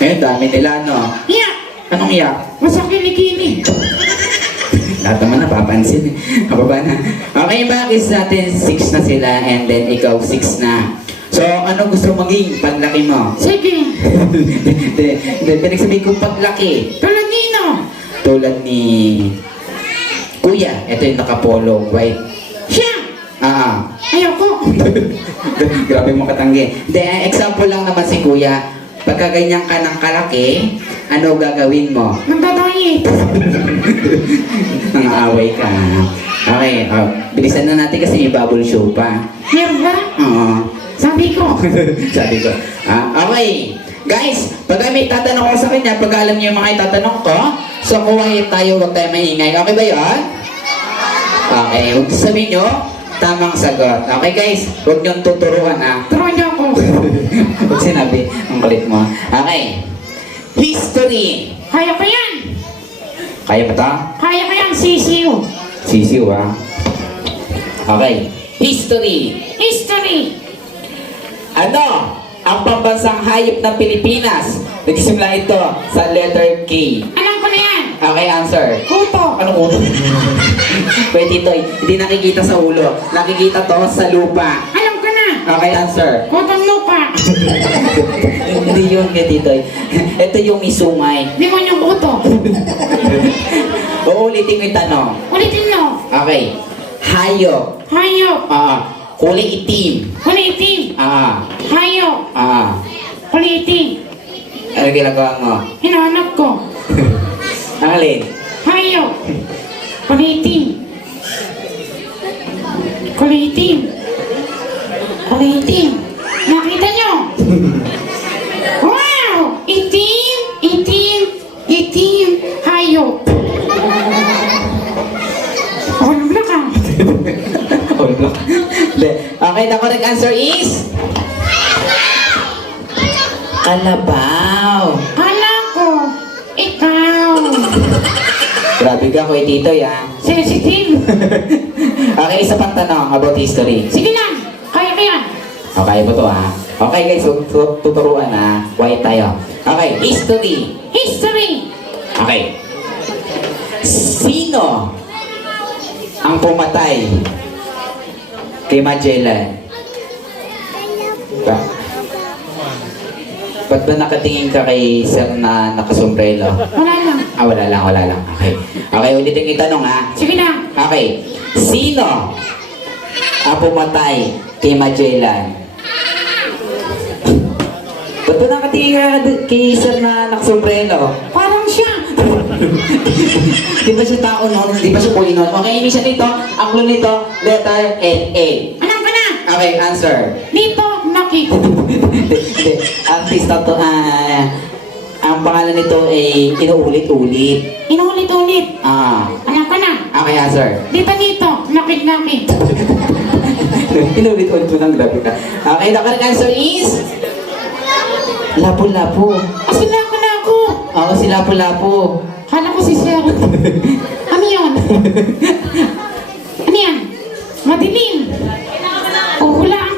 Eh, dami nila, no? Iyak! Anong iyak? Masakini-kini. Lahat naman napapansin. Kababa na. Okay, bakit natin 6 na sila and then ikaw 6 na. So, ano gusto maging paglaki mo? Sige. Pinagsabihin ko paglaki. Tulad nino. Tulad ni Kuya. Ito yung nakapolo, white. Siya. Ayoko. Grabe mo katanggi. Example lang naman si Kuya. Pagka ganyan ka ng kalaki, ano gagawin mo? Nagdadayit. Nang-aaway ka. Okay, bilisan na natin kasi may bubble show pa. Meron ba? Oo. Sabi ko. Sabi ko. Okay. Guys, pag may tatanong ko sa kanya, pag alam niyo yung mga itatanong ko, so kuwait tayo, huwag tayo maingay. Okay ba yun? Okay. Huwag sabihin nyo, tamang sagot. Okay guys, huwag niyong tuturuan ha. Turuan niyo ako. Huwag sinabi, ang kulit mo. Okay. History. Kaya ko yan. Kaya ba ito? Kaya ko yan, sisiw. Sisiw ha. Okay. History. History. Ano ang pambansang hayop ng Pilipinas? Nagsisimula ito sa letter K. Alam ko na yan. Okay, answer. Kuto. Anong ulo? Pwede ito, hindi nakikita sa ulo. Nakikita to sa lupa. Alam ko na. Okay, answer. Kutong lupa. Hindi yun, Titoy. Ito yung isungay. Di mo yung kuto. Uulitin ko yung tanong. Ulitin mo. Okay. Hayop. Hayop. Kulay itim. Kulitin. Ah. Hayop. Kulitin. Ano ginagawa mo? Hinahanap ko. Ang alin? Hayop. Kulitin. Kulitin. Kulitin. Nakita nyo? Wow! Itim, itim, itim, hayop. Hulog na ka. Okay, the correct answer is... Kalabaw. Alam ko, ikaw. Grabe ka, Kuya Titoy, ha? Sensitive. Okay, isa pang tanong about history. Sige na, kaya ko yan. Okay, mo to, ha? Okay, guys, tuturuan, ha? Quiet tayo. Okay, history. History. Okay. Sino ang pumatay kay Magellan? Ba't ba nakatingin ka kay sir na nakasombrelo? Wala lang. Wala lang. Okay. Okay, ulitin ko yung tanong, ha? Sige na. Okay. Sino ang pumatay kay Magellan? Ba't ba nakatingin ka kay sir na nakasombrelo? Parang siya. Di ba siya tao nun? Di ba siya puli nun? Okay, initial nito, ang clue nito, letter N-A. Alam ko na. Okay, answer. Dito, Noki. Hindi. Ang pista to, ang pangalan nito ay inuulit-ulit. Inuulit-ulit. Alam ko na. Okay, answer. Dito, Noki. Inuulit-ulit mo ng grabe ka. Okay, the correct answer is... Lapu-lapu. Sila ko na ako. Oo, si Lapu-lapu. Kala ko si Sir. Ano yun? Ano yan? Madilim. Hulaan